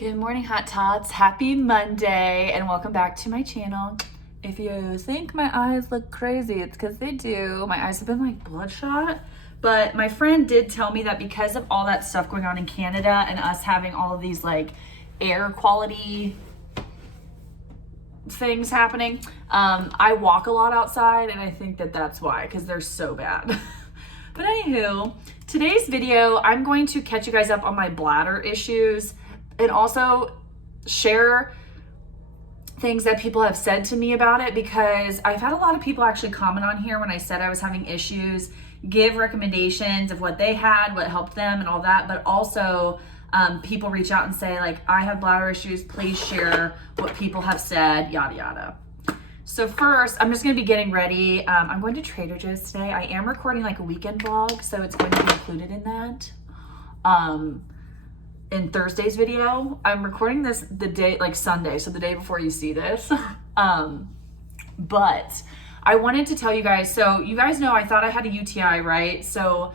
Good morning, Hot Tots. Happy Monday and welcome back to my channel. If you think my eyes look crazy, it's because they do. My eyes have been like bloodshot, but my friend did tell me that because of all that stuff going on in Canada and us having all of these like air quality things happening, I walk a lot outside and I think that that's why, because they're so bad. But anywho, today's video, I'm going to catch you guys up on my bladder issues and also share things that people have said to me about it, because I've had a lot of people actually comment on here when I said I was having issues, give recommendations of what they had, what helped them and all that, but also people reach out and say like, I have bladder issues, please share what people have said, yada yada. So first, I'm just gonna be getting ready. I'm going to Trader Joe's today. I am recording like a weekend vlog, so it's going to be included in that. In Thursday's video, I'm recording this the day, like Sunday, so the day before you see this. But I wanted to tell you guys, so you guys know I thought I had a UTI, right? So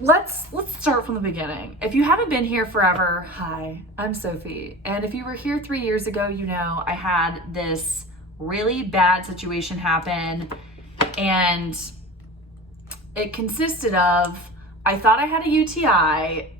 let's start from the beginning. If you haven't been here forever, hi, I'm Sophie. And if you were here 3 years ago, you know I had this really bad situation happen, and it consisted of, I thought I had a UTI.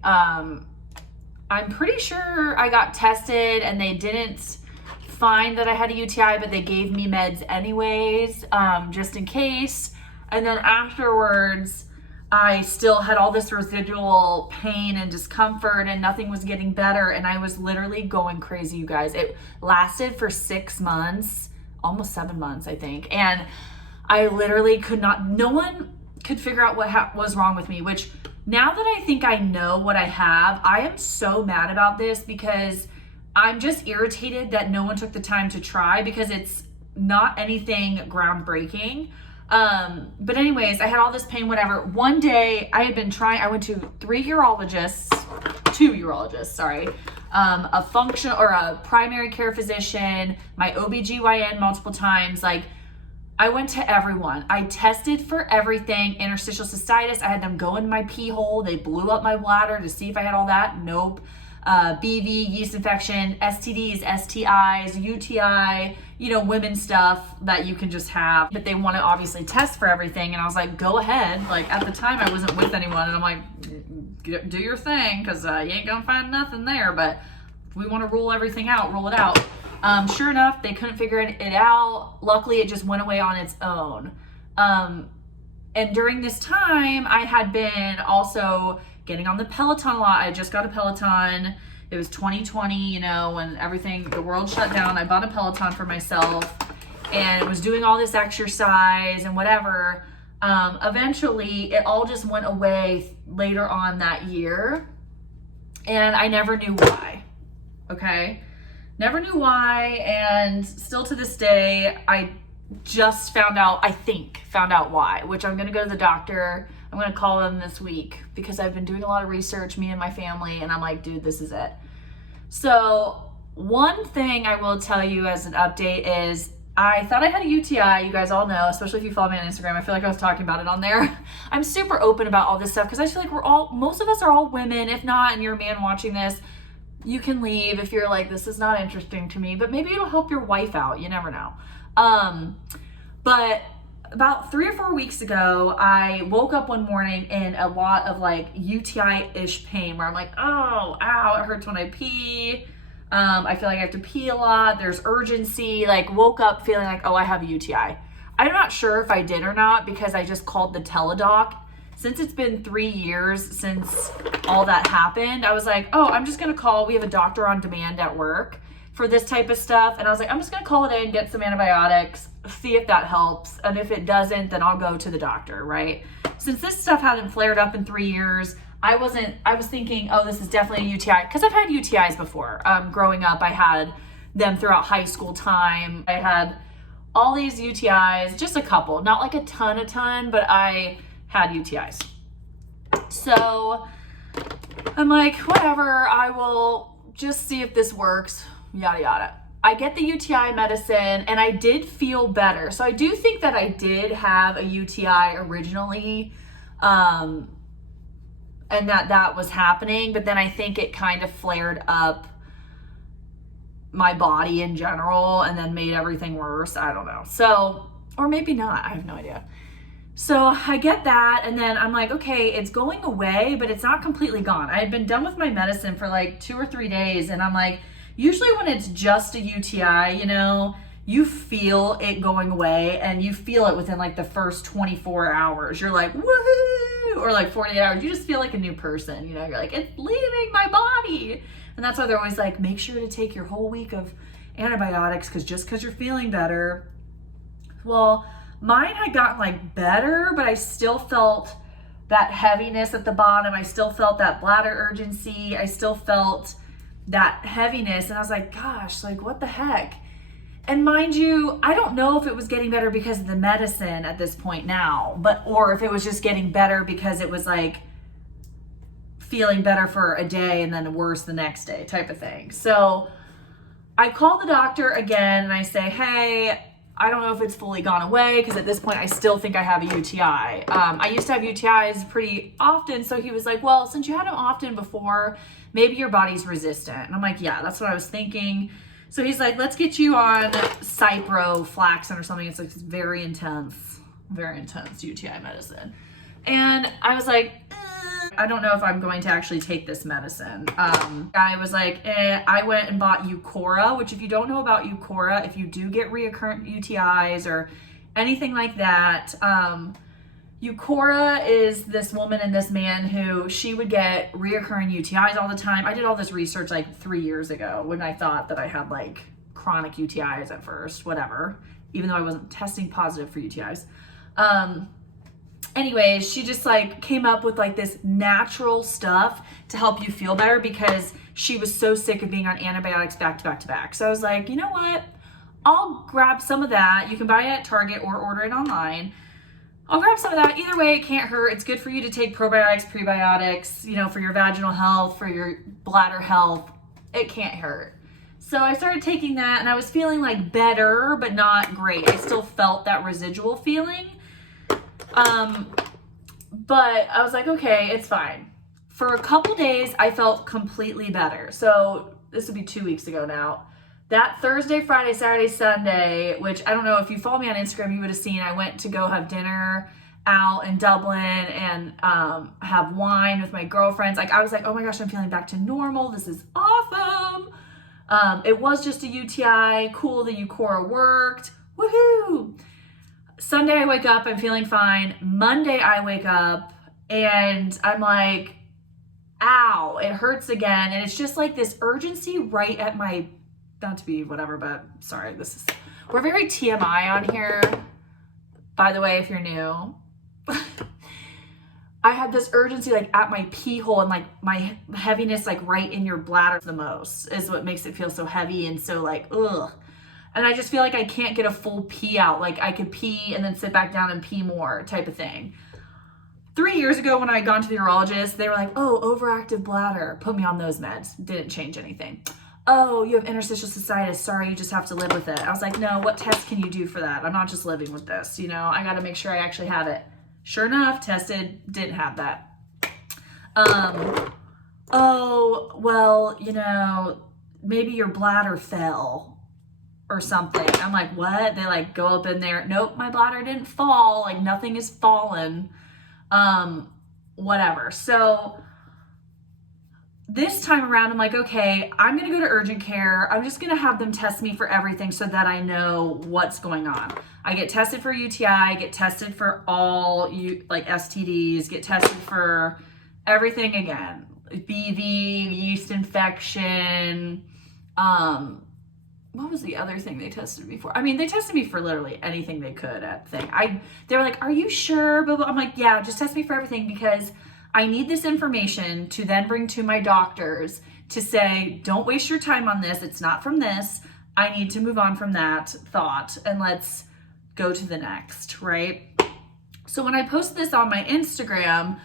I'm pretty sure I got tested and they didn't find that I had a UTI, but they gave me meds anyways, just in case. And then afterwards, I still had all this residual pain and discomfort and nothing was getting better. And I was literally going crazy, you guys. It lasted for 6 months, almost 7 months, I think. And I literally could not, no one could figure out what was wrong with me, which now that I think I know what I have, I am so mad about this because I'm just irritated that no one took the time to try, because it's not anything groundbreaking. But anyways, I had all this pain, whatever. One day I had been trying, I went to two urologists, sorry. A functional or a primary care physician, my OBGYN multiple times. Like, I went to everyone. I tested for everything. Interstitial cystitis, I had them go in my pee hole. They blew up my bladder to see if I had all that. Nope. BV, yeast infection, STDs, STIs, UTI, you know, women stuff that you can just have. But they want to obviously test for everything. And I was like, go ahead. Like, at the time I wasn't with anyone. And I'm like, do your thing, because you ain't going to find nothing there. But if we want to rule everything out, rule it out. Sure enough, they couldn't figure it out. Luckily, it just went away on its own. And during this time, I had been also getting on the Peloton a lot. I just got a Peloton. It was 2020, you know, when the world shut down. I bought a Peloton for myself and was doing all this exercise and whatever. Eventually, it all just went away later on that year. And I never knew why, okay? Never knew why, and still to this day, I just found out why, which I'm gonna go to the doctor. I'm gonna call them this week because I've been doing a lot of research, me and my family, and I'm like, dude, this is it. So one thing I will tell you as an update is I thought I had a UTI. You guys all know, especially if you follow me on Instagram. I feel like I was talking about it on there. I'm super open about all this stuff because I feel like most of us are all women. If not, and you're a man watching this, you can leave if you're like, this is not interesting to me, but maybe it'll help your wife out. You never know. But about 3 or 4 weeks ago, I woke up one morning in a lot of like UTI-ish pain where I'm like, oh, ow, it hurts when I pee. I feel like I have to pee a lot. There's urgency. Like, woke up feeling like, oh, I have a UTI. I'm not sure if I did or not because I just called the teledoc. Since it's been 3 years since all that happened, I was like, oh, I'm just gonna call. We have a doctor on demand at work for this type of stuff. And I was like, I'm just gonna call it in, get some antibiotics, see if that helps. And if it doesn't, then I'll go to the doctor, right? Since this stuff hadn't flared up in 3 years, I was thinking, oh, this is definitely a UTI. Because I've had UTIs before. Growing up, I had them throughout high school time. I had all these UTIs, just a couple, not like a ton, but I had UTIs. So I'm like, whatever, I will just see if this works, yada yada. I get the UTI medicine and I did feel better. So I do think that I did have a UTI originally. and that was happening. But then I think it kind of flared up my body in general and then made everything worse. I don't know. So, or maybe not. I have no idea. So I get that, and then I'm like, okay, it's going away, but it's not completely gone. I had been done with my medicine for like 2 or 3 days, and I'm like, usually when it's just a UTI, you know, you feel it going away, and you feel it within like the first 24 hours. You're like, woohoo! Or like 48 hours. You just feel like a new person, you know? You're like, it's leaving my body. And that's why they're always like, make sure to take your whole week of antibiotics, because just because you're feeling better. Well, mine had gotten like better, but I still felt that heaviness at the bottom. I still felt that bladder urgency. I still felt that heaviness. And I was like, gosh, like what the heck? And mind you, I don't know if it was getting better because of the medicine at this point now, or if it was just getting better because it was like feeling better for a day and then worse the next day type of thing. So I call the doctor again and I say, hey, I don't know if it's fully gone away, because at this point I still think I have a UTI. I used to have UTIs pretty often, so he was like, well, since you had them often before, maybe your body's resistant. And I'm like, yeah, that's what I was thinking. So he's like, let's get you on ciprofloxacin or something. It's like very intense UTI medicine. And I was like, I don't know if I'm going to actually take this medicine. I was like, I went and bought Eucora, which if you don't know about Eucora, if you do get reoccurrent UTIs or anything like that, Eucora is this woman and this man who she would get reoccurring UTIs all the time. I did all this research like 3 years ago when I thought that I had like chronic UTIs at first, whatever, even though I wasn't testing positive for UTIs. Anyways, she just like came up with like this natural stuff to help you feel better, because she was so sick of being on antibiotics back to back to back. So I was like, you know what? I'll grab some of that. You can buy it at Target or order it online. I'll grab some of that. Either way, it can't hurt. It's good for you to take probiotics, prebiotics, you know, for your vaginal health, for your bladder health. It can't hurt. So I started taking that and I was feeling like better, but not great. I still felt that residual feeling. But I was like, okay, it's fine. For a couple days, I felt completely better. So this would be 2 weeks ago now. That Thursday, Friday, Saturday, Sunday, which I don't know if you follow me on Instagram, you would have seen I went to go have dinner out in Dublin and have wine with my girlfriends. Like I was like, oh my gosh, I'm feeling back to normal. This is awesome. It was just a UTI. Cool, the Eucora worked. Woohoo! Sunday I wake up, I'm feeling fine. Monday I wake up and I'm like, ow, it hurts again. And it's just like this urgency right at my, not to be whatever, but sorry, we're very TMI on here. By the way, if you're new, I had this urgency like at my pee hole, and like my heaviness like right in your bladder the most is what makes it feel so heavy and so like, ugh. And I just feel like I can't get a full pee out. Like I could pee and then sit back down and pee more type of thing. 3 years ago when I had gone to the urologist, they were like, oh, overactive bladder. Put me on those meds. Didn't change anything. Oh, you have interstitial cystitis. Sorry, you just have to live with it. I was like, no, what test can you do for that? I'm not just living with this. You know, I got to make sure I actually have it. Sure enough, tested, didn't have that. Oh, well, you know, maybe your bladder fell or something. I'm like, what? They like go up in there. Nope, my bladder didn't fall. Like nothing is fallen. Whatever. So this time around, I'm like, okay, I'm going to go to urgent care. I'm just going to have them test me for everything so that I know what's going on. I get tested for UTI, get tested for all like STDs, get tested for everything again. BV, yeast infection, what was the other thing they tested me for? I mean, they tested me for literally anything they could at the thing. They were like, are you sure? Blah, blah. I'm like, yeah, just test me for everything, because I need this information to then bring to my doctors to say, don't waste your time on this. It's not from this. I need to move on from that thought and let's go to the next, right? So when I posted this on my Instagram,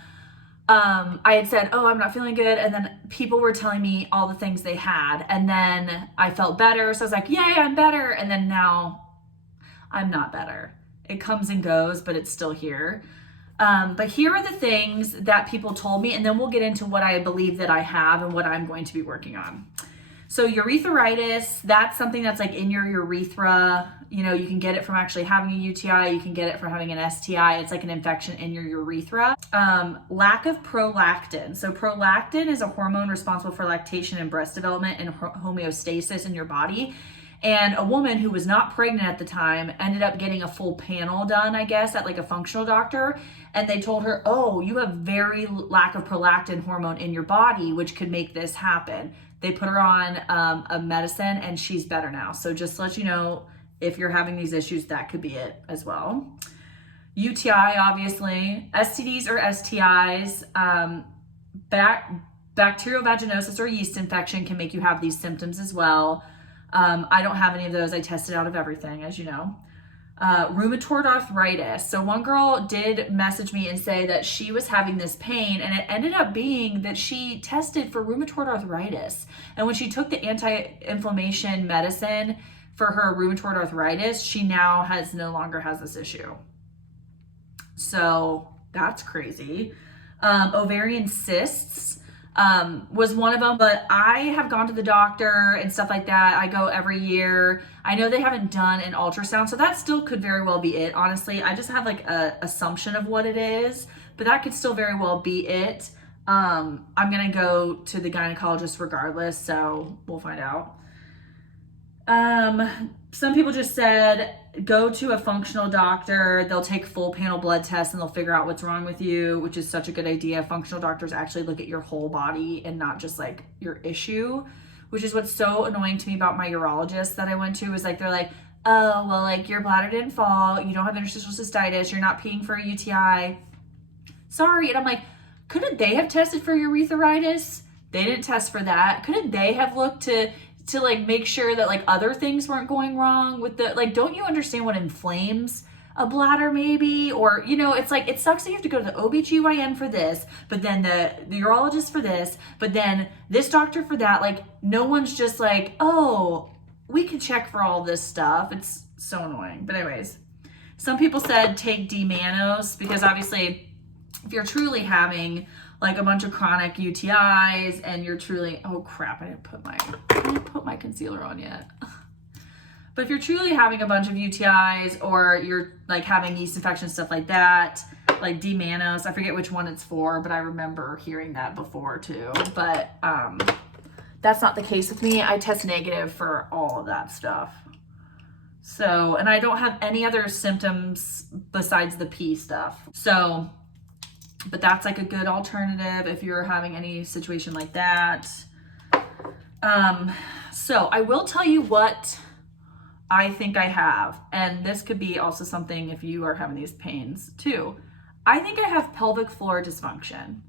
I had said, oh, I'm not feeling good. And then people were telling me all the things they had. And then I felt better. So I was like, yay, I'm better. And then now I'm not better. It comes and goes, but it's still here. But here are the things that people told me, and then we'll get into what I believe that I have and what I'm going to be working on. So urethritis, that's something that's like in your urethra. You know, you can get it from actually having a UTI. You can get it from having an STI. It's like an infection in your urethra. Lack of prolactin. So prolactin is a hormone responsible for lactation and breast development and homeostasis in your body. And a woman who was not pregnant at the time ended up getting a full panel done, I guess, at like a functional doctor. And they told her, oh, you have very lack of prolactin hormone in your body, which could make this happen. They put her on a medicine and she's better now. So just to let you know, if you're having these issues, that could be it as well. UTI, obviously. STDs or STIs, bacterial vaginosis or yeast infection can make you have these symptoms as well. I don't have any of those. I tested out of everything, as you know. Rheumatoid arthritis. So one girl did message me and say that she was having this pain, and it ended up being that she tested for rheumatoid arthritis. And when she took the anti-inflammation medicine for her rheumatoid arthritis, she now no longer has this issue. So that's crazy. Ovarian cysts was one of them, but I have gone to the doctor and stuff like that. I go every year. I know they haven't done an ultrasound, so that still could very well be it. Honestly, I just have like a assumption of what it is, but that could still very well be it. I'm going to go to the gynecologist regardless, so we'll find out. Some people just said, go to a functional doctor. They'll take full panel blood tests and they'll figure out what's wrong with you, which is such a good idea. Functional doctors actually look at your whole body and not just like your issue, which is what's so annoying to me about my urologist that I went to, is like, they're like, oh, well, like your bladder didn't fall. You don't have interstitial cystitis. You're not peeing for a UTI. Sorry. And I'm like, couldn't they have tested for urethritis? They didn't test for that. Couldn't they have looked to like make sure that like other things weren't going wrong with the, like, don't you understand what inflames a bladder maybe? Or, you know, it's like, it sucks that you have to go to the OBGYN for this, but then the urologist for this, but then this doctor for that. Like, no one's just like, oh, we can check for all this stuff. It's so annoying. But anyways, some people said take D-Mannose, because obviously if you're truly having like a bunch of chronic UTIs and you're truly, oh crap, I didn't put my concealer on yet. But if you're truly having a bunch of UTIs, or you're like having yeast infections, stuff like that, like D-Mannose, I forget which one it's for, but I remember hearing that before too. But that's not the case with me. I test negative for all of that stuff. So, and I don't have any other symptoms besides the pee stuff. So, but that's like a good alternative if you're having any situation like that. So I will tell you what I think I have, and this could be also something if you are having these pains too. I think I have pelvic floor dysfunction.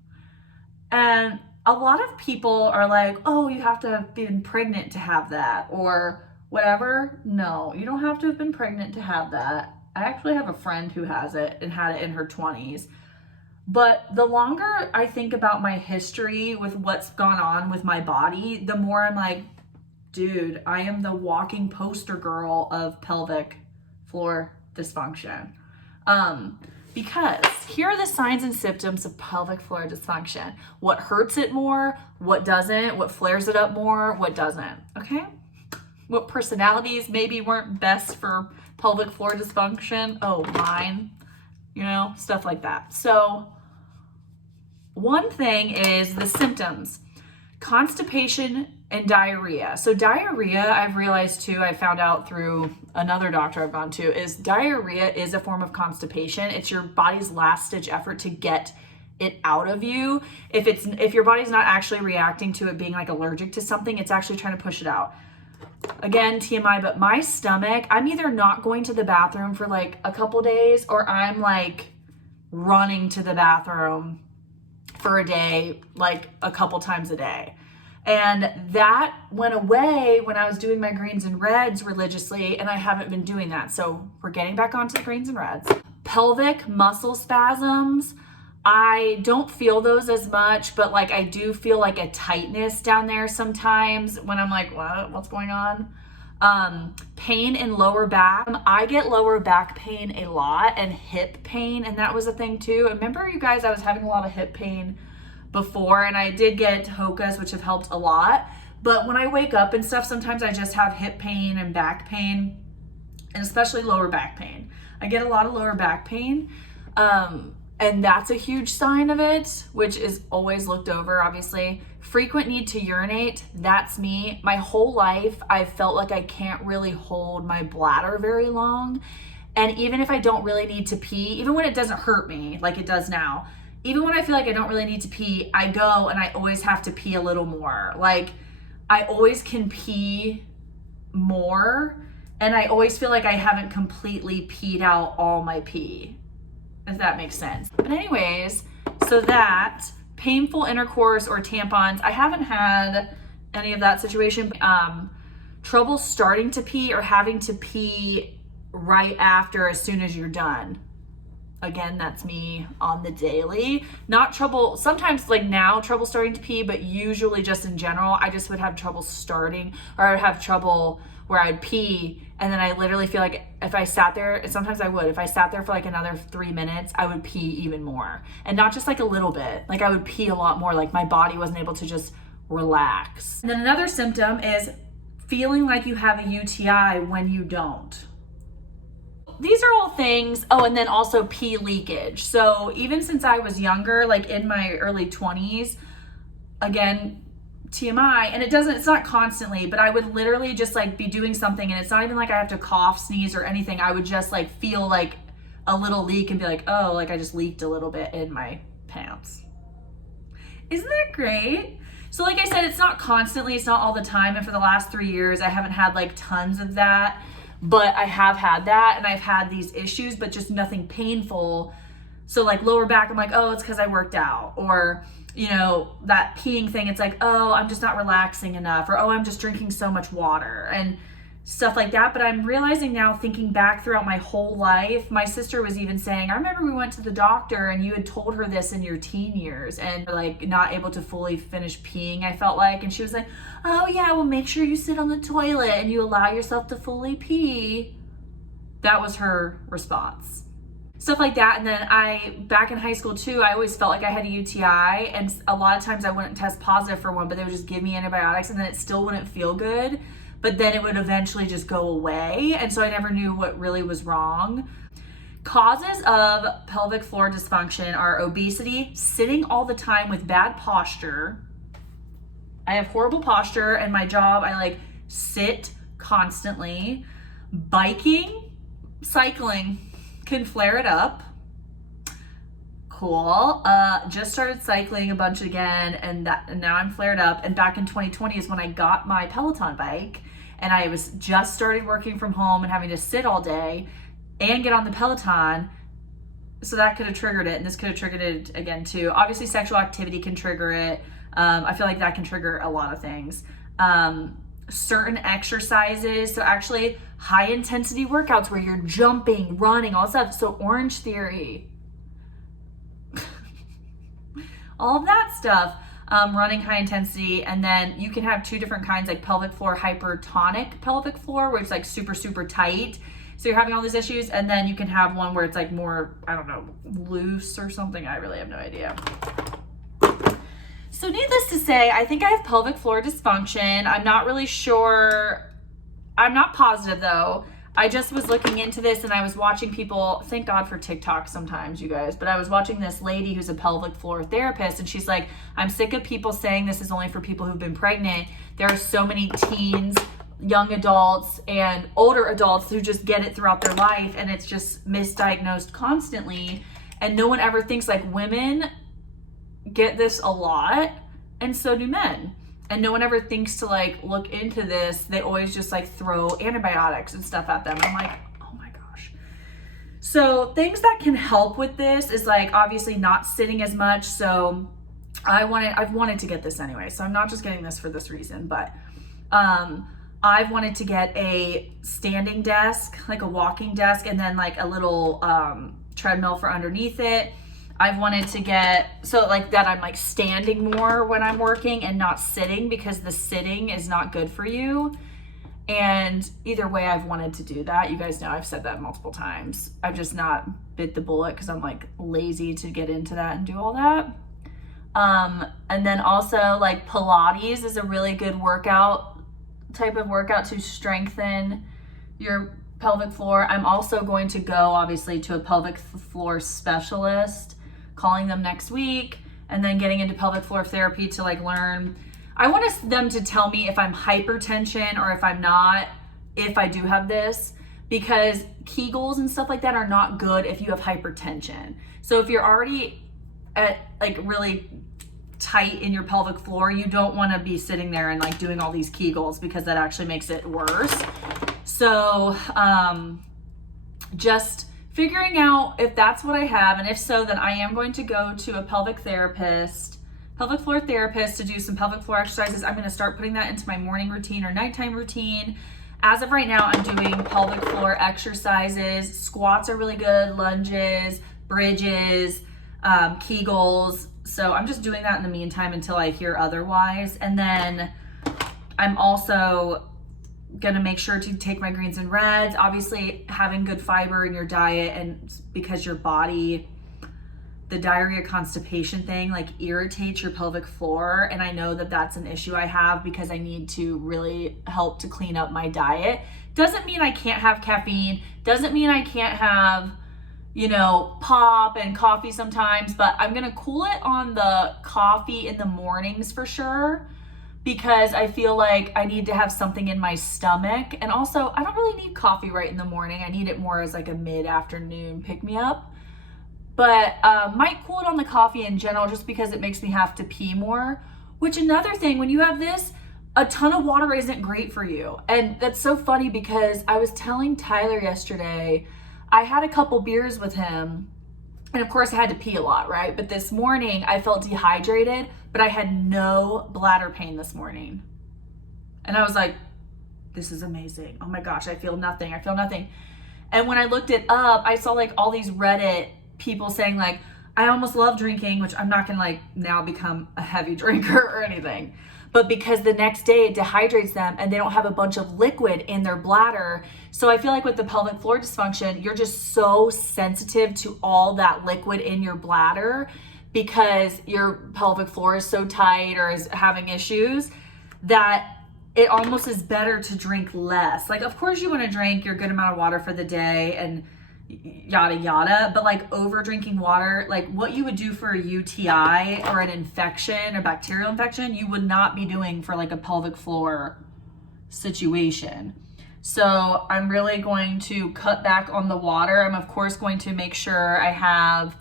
And a lot of people are like, oh, you have to have been pregnant to have that or whatever. No, you don't have to have been pregnant to have that. I actually have a friend who has it and had it in her 20s. But the longer I think about my history with what's gone on with my body, the more I'm like, dude, I am the walking poster girl of pelvic floor dysfunction. Because here are the signs and symptoms of pelvic floor dysfunction. What hurts it more, what doesn't, what flares it up more, what doesn't, okay? What personalities maybe weren't best for pelvic floor dysfunction? Oh, mine, you know, stuff like that. So one thing is the symptoms, constipation and diarrhea. So diarrhea, I've realized too, I found out through another doctor I've gone to, is diarrhea is a form of constipation. It's your body's last ditch effort to get it out of you. If your body's not actually reacting to it being like allergic to something, it's actually trying to push it out. Again, TMI, but my stomach, I'm either not going to the bathroom for like a couple days, or I'm like running to the bathroom for a day, like a couple times a day. And that went away when I was doing my greens and reds religiously, and I haven't been doing that. So we're getting back onto the greens and reds. Pelvic muscle spasms, I don't feel those as much, but like I do feel like a tightness down there sometimes when I'm like, what's going on? Pain in lower back. I get lower back pain a lot, and hip pain, and that was a thing too. Remember, you guys, I was having a lot of hip pain before, and I did get Hokas, which have helped a lot. But when I wake up and stuff, sometimes I just have hip pain and back pain, and especially lower back pain. I get a lot of lower back pain. And that's a huge sign of it, which is always looked over, obviously. Frequent need to urinate, that's me. My whole life, I've felt like I can't really hold my bladder very long. And even if I don't really need to pee, even when it doesn't hurt me like it does now, even when I feel like I don't really need to pee, I go and I always have to pee a little more. Like, I always can pee more, and I always feel like I haven't completely peed out all my pee, if that makes sense. But anyways, so that painful intercourse or tampons, I haven't had any of that situation. Trouble starting to pee or having to pee right after, as soon as you're done. Again, that's me on the daily. Not trouble, sometimes like now, trouble starting to pee, but usually just in general, I just would have trouble starting, or I would have trouble where I'd pee, and then I literally feel like if I sat there, sometimes I would, if I sat there for like another 3 minutes, I would pee even more. And not just like a little bit, like I would pee a lot more, like my body wasn't able to just relax. And then another symptom is feeling like you have a UTI when you don't. These are all things, oh, and then also pee leakage. So even since I was younger, like in my early 20s, again, TMI, and it's not constantly, but I would literally just like be doing something, and it's not even like I have to cough, sneeze, or anything. I would just like feel like a little leak and be like, oh, like I just leaked a little bit in my pants. Isn't that great? So like I said, it's not constantly, it's not all the time, and for the last 3 years, I haven't had like tons of that, but I have had that, and I've had these issues, but just nothing painful. So like lower back, I'm like, oh, it's because I worked out, or you know, that peeing thing, it's like, oh, I'm just not relaxing enough, or oh, I'm just drinking so much water and stuff like that. But I'm realizing now, thinking back throughout my whole life, my sister was even saying, I remember we went to the doctor and you had told her this in your teen years, and like not able to fully finish peeing, I felt like, and she was like, oh yeah, well, make sure you sit on the toilet and you allow yourself to fully pee. That was her response. Stuff like that. And then back in high school too, I always felt like I had a UTI, and a lot of times I wouldn't test positive for one, but they would just give me antibiotics, and then it still wouldn't feel good, but then it would eventually just go away. And so I never knew what really was wrong. Causes of pelvic floor dysfunction are obesity, sitting all the time with bad posture. I have horrible posture, and my job, I like sit constantly. Biking, cycling can flare it up. Cool. Just started cycling a bunch again, and now I'm flared up. And back in 2020 is when I got my Peloton bike, and I was just started working from home and having to sit all day and get on the Peloton. So that could have triggered it, and this could have triggered it again too. Obviously, sexual activity can trigger it. I feel like that can trigger a lot of things. Certain exercises, so actually high intensity workouts where you're jumping, running, all stuff. So Orange Theory, all of that stuff, running high intensity. And then you can have two different kinds, like pelvic floor, hypertonic pelvic floor, where it's like super, super tight. So you're having all these issues. And then you can have one where it's like more, I don't know, loose or something. I really have no idea. So needless to say, I think I have pelvic floor dysfunction. I'm not really sure. I'm not positive though. I just was looking into this, and I was watching people, thank God for TikTok sometimes, you guys, but I was watching this lady who's a pelvic floor therapist, and she's like, I'm sick of people saying this is only for people who've been pregnant. There are so many teens, young adults, and older adults who just get it throughout their life, and it's just misdiagnosed constantly. And no one ever thinks like women get this a lot, and so do men. And no one ever thinks to like look into this. They always just like throw antibiotics and stuff at them. I'm like, oh my gosh. So things that can help with this is like obviously not sitting as much. So I've wanted to get this anyway. So I'm not just getting this for this reason, but I've wanted to get a standing desk, like a walking desk, and then like a little treadmill for underneath it. I've wanted to get, so like that I'm like standing more when I'm working and not sitting, because the sitting is not good for you. And either way, I've wanted to do that. You guys know I've said that multiple times. I've just not bit the bullet because I'm like lazy to get into that and do all that. And then also like Pilates is a really good type of workout to strengthen your pelvic floor. I'm also going to go obviously to a pelvic floor specialist, calling them next week, and then getting into pelvic floor therapy to like learn. I want them to tell me if I'm hypertension or if I'm not, if I do have this, because Kegels and stuff like that are not good if you have hypertension. So if you're already at like really tight in your pelvic floor, you don't want to be sitting there and like doing all these Kegels because that actually makes it worse. So just figuring out if that's what I have, and if so, then I am going to go to a pelvic floor therapist to do some pelvic floor exercises. I'm going to start putting that into my morning routine or nighttime routine. As of right now, I'm doing pelvic floor exercises. Squats are really good, lunges, bridges, Kegels. So I'm just doing that in the meantime until I hear otherwise. And then I'm also gonna make sure to take my greens and reds. Obviously, having good fiber in your diet, and because your body, the diarrhea constipation thing like irritates your pelvic floor, and I know that that's an issue I have because I need to really help to clean up my diet. Doesn't mean I can't have caffeine, doesn't mean I can't have, you know, pop and coffee sometimes, but I'm gonna cool it on the coffee in the mornings for sure, because I feel like I need to have something in my stomach. And also, I don't really need coffee right in the morning. I need it more as like a mid-afternoon pick-me-up. But might cool it on the coffee in general just because it makes me have to pee more. Which, another thing, when you have this, a ton of water isn't great for you. And that's so funny because I was telling Tyler yesterday, I had a couple beers with him, and of course I had to pee a lot, right? But this morning I felt dehydrated, but I had no bladder pain this morning. And I was like, this is amazing. Oh my gosh, I feel nothing. And when I looked it up, I saw like all these Reddit people saying like, I almost love drinking, which I'm not gonna like now become a heavy drinker or anything, but because the next day it dehydrates them and they don't have a bunch of liquid in their bladder. So I feel like with the pelvic floor dysfunction, you're just so sensitive to all that liquid in your bladder because your pelvic floor is so tight or is having issues that it almost is better to drink less. Like, of course you want to drink your good amount of water for the day and yada yada, but like over drinking water, like what you would do for a UTI or an infection or bacterial infection, you would not be doing for like a pelvic floor situation. So I'm really going to cut back on the water. I'm of course going to make sure I have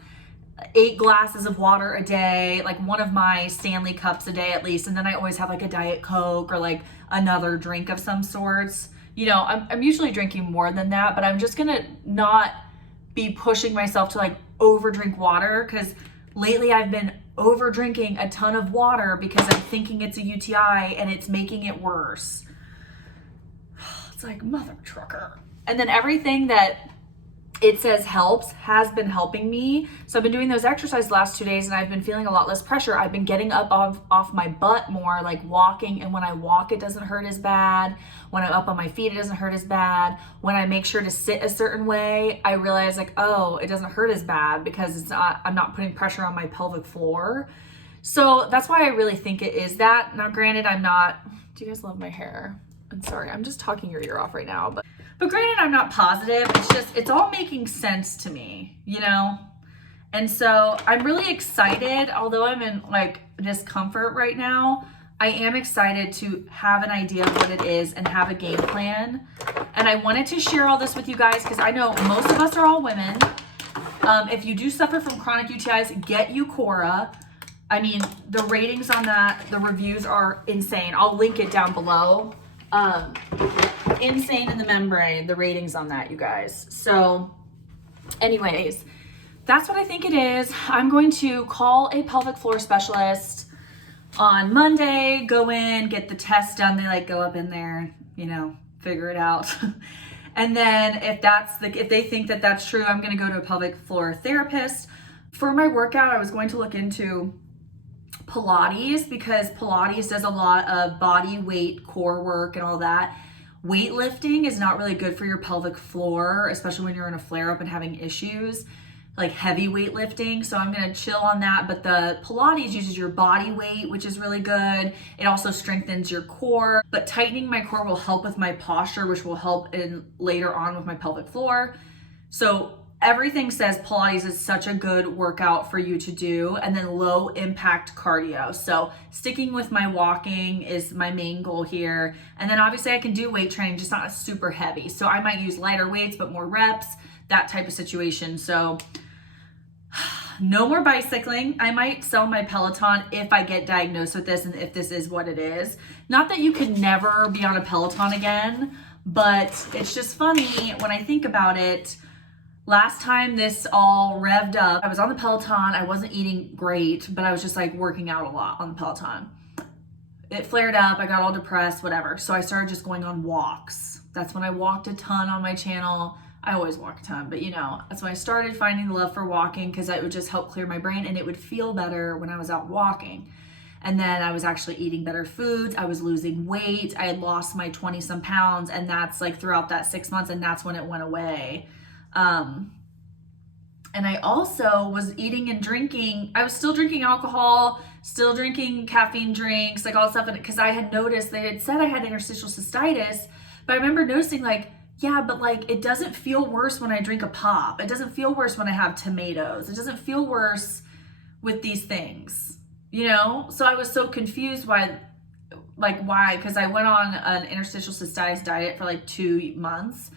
8 glasses of water a day, like one of my Stanley cups a day at least, and then I always have like a Diet Coke or like another drink of some sorts. You know, I'm usually drinking more than that, but I'm just gonna not be pushing myself to like over drink water, because lately I've been over drinking a ton of water because I'm thinking it's a UTI and it's making it worse. It's like, mother trucker. And then everything that it says helps has been helping me. So I've been doing those exercises the last 2 days and I've been feeling a lot less pressure. I've been getting up off my butt more, like walking. And when I walk, it doesn't hurt as bad. When I'm up on my feet, it doesn't hurt as bad. When I make sure to sit a certain way, I realize like, oh, it doesn't hurt as bad because I'm not putting pressure on my pelvic floor. So that's why I really think it is that. Now, granted, do you guys love my hair? I'm sorry, I'm just talking your ear off right now, but granted, I'm not positive. It's all making sense to me, you know? And so I'm really excited, although I'm in like discomfort right now, I am excited to have an idea of what it is and have a game plan. And I wanted to share all this with you guys because I know most of us are all women. If you do suffer from chronic UTIs, get Eucora. I mean, the ratings on that, the reviews are insane. I'll link it down below. Insane in the membrane, the ratings on that, you guys. So anyways, that's what I think it is. I'm going to call a pelvic floor specialist on Monday, go in, get the test done. They like go up in there, you know, figure it out. And then if they think that that's true, I'm going to go to a pelvic floor therapist. For my workout, I was going to look into Pilates because Pilates does a lot of body weight core work and all that. Weightlifting is not really good for your pelvic floor, especially when you're in a flare-up and having issues, like heavy weightlifting. So I'm gonna chill on that. But the Pilates uses your body weight, which is really good. It also strengthens your core, but tightening my core will help with my posture, which will help in later on with my pelvic floor. So everything says Pilates is such a good workout for you to do, and then low impact cardio. So sticking with my walking is my main goal here. And then obviously I can do weight training, just not super heavy. So I might use lighter weights, but more reps, that type of situation. So no more bicycling. I might sell my Peloton if I get diagnosed with this and if this is what it is. Not that you could never be on a Peloton again, but it's just funny when I think about it. Last time this all revved up, I was on the Peloton. I wasn't eating great, but I was just like working out a lot on the Peloton. It flared up. I got all depressed, whatever. So I started just going on walks. That's when I walked a ton on my channel. I always walk a ton, but you know, that's when I started finding the love for walking, because it would just help clear my brain and it would feel better when I was out walking. And then I was actually eating better foods. I was losing weight. I had lost my 20 some pounds, and that's like throughout that 6 months, and that's when it went away. And I also was eating and drinking. I was still drinking alcohol, still drinking caffeine drinks, like all stuff. And because I had noticed, they had said I had interstitial cystitis, but I remember noticing like, yeah, but like it doesn't feel worse when I drink a pop. It doesn't feel worse when I have tomatoes. It doesn't feel worse with these things, you know? So I was so confused why, because I went on an interstitial cystitis diet for like 2 months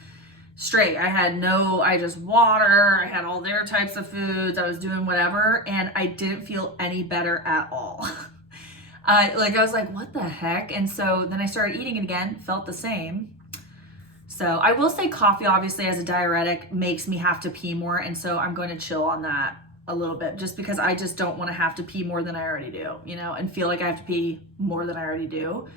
straight. I just water, I had all their types of foods, I was doing whatever, and I didn't feel any better at all. I was like, what the heck? And so then I started eating it again, felt the same. So I will say coffee, obviously, as a diuretic makes me have to pee more, and so I'm going to chill on that a little bit, just because I just don't want to have to pee more than I already do, you know, and feel like I have to pee more than I already do.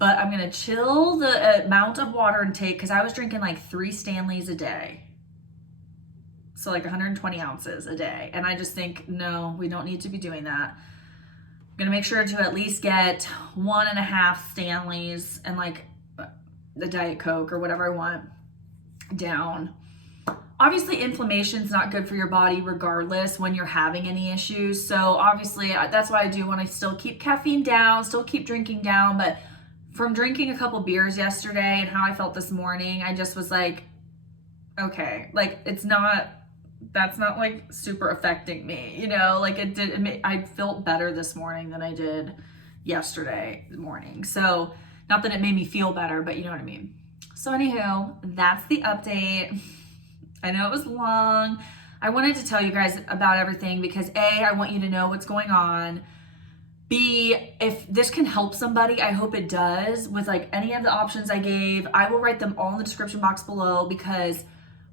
But I'm going to chill the amount of water intake, because I was drinking like 3 Stanleys a day. So like 120 ounces a day. And I just think, no, we don't need to be doing that. I'm going to make sure to at least get 1.5 Stanleys and like the Diet Coke or whatever I want down. Obviously, inflammation is not good for your body regardless when you're having any issues. So obviously, that's why I do want to still keep caffeine down, still keep drinking down, but from drinking a couple beers yesterday and how I felt this morning, I just was like, okay, like that's not like super affecting me, you know, like I felt better this morning than I did yesterday morning. So not that it made me feel better, but you know what I mean? So anywho, that's the update. I know it was long. I wanted to tell you guys about everything because A, I want you to know what's going on. B, if this can help somebody, I hope it does with like any of the options I gave. I will write them all in the description box below, because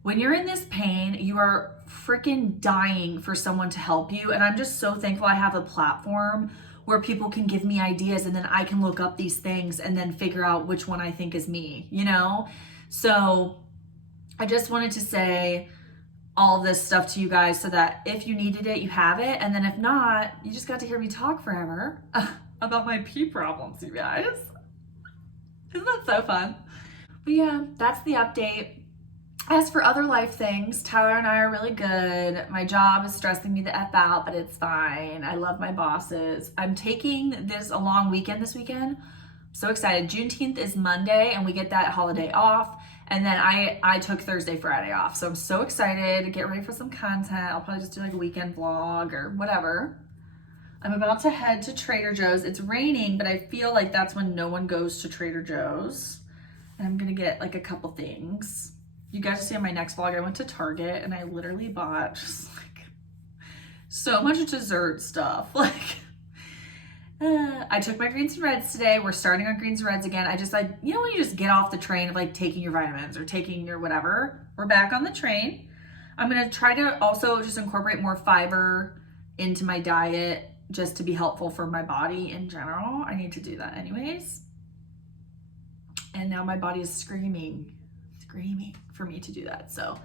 when you're in this pain, you are freaking dying for someone to help you. And I'm just so thankful I have a platform where people can give me ideas, and then I can look up these things and then figure out which one I think is me, you know? So I just wanted to say all this stuff to you guys so that if you needed it, you have it. And then if not, you just got to hear me talk forever about my pee problems, you guys. Isn't that so fun? But yeah, that's the update. As for other life things, Tyler and I are really good. My job is stressing me the F out, but it's fine. I love my bosses. I'm taking a long weekend this weekend. I'm so excited. Juneteenth is Monday, and we get that holiday off. And then I took Thursday, Friday off. So I'm so excited to get ready for some content. I'll probably just do like a weekend vlog or whatever. I'm about to head to Trader Joe's. It's raining, but I feel like that's when no one goes to Trader Joe's. And I'm gonna get like a couple things. You guys see in my next vlog, I went to Target and I literally bought just like so much dessert stuff. I took my greens and reds today. We're starting on greens and reds again. I just like, you know, when you just get off the train of like taking your vitamins or taking your whatever, we're back on the train. I'm going to try to also just incorporate more fiber into my diet just to be helpful for my body in general. I need to do that anyways. And now my body is screaming for me to do that. So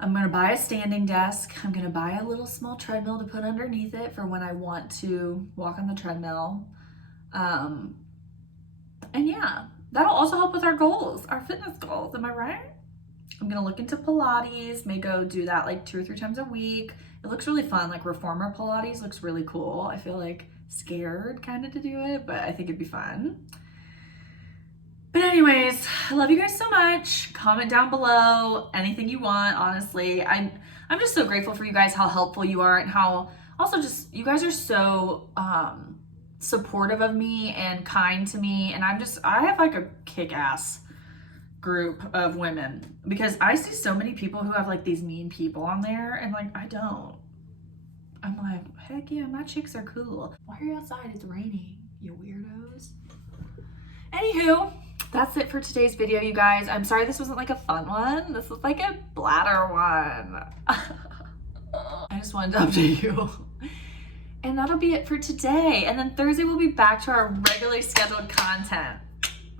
I'm going to buy a standing desk. I'm going to buy a little small treadmill to put underneath it for when I want to walk on the treadmill. And yeah, that'll also help with our goals, our fitness goals. Am I right? I'm gonna look into Pilates, may go do that like 2 or 3 times a week. It looks really fun. Like reformer Pilates looks really cool. I feel like scared kind of to do it, but I think it'd be fun. But anyways, I love you guys so much. Comment down below anything you want. Honestly, I'm just so grateful for you guys, how helpful you are, and how also just you guys are so supportive of me and kind to me. And I have like a kick-ass group of women, because I see so many people who have like these mean people on there, and like I don't. I'm like, heck yeah, my chicks are cool. Why are you outside? It's raining, you weirdos. Anywho, that's it for today's video, you guys. I'm sorry this wasn't like a fun one. This was like a bladder one. I just wanted to update you. And that'll be it for today. And then Thursday we'll be back to our regularly scheduled content.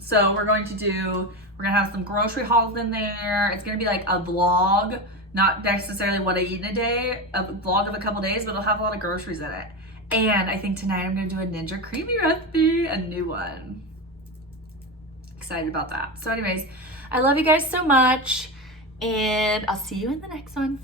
So we're gonna have some grocery hauls in there. It's gonna be like a vlog, not necessarily what I eat in a day, a vlog of a couple days, but it'll have a lot of groceries in it. And I think tonight I'm gonna do a ninja creamy recipe, a new one. Excited about that. So anyways, I love you guys so much, and I'll see you in the next one.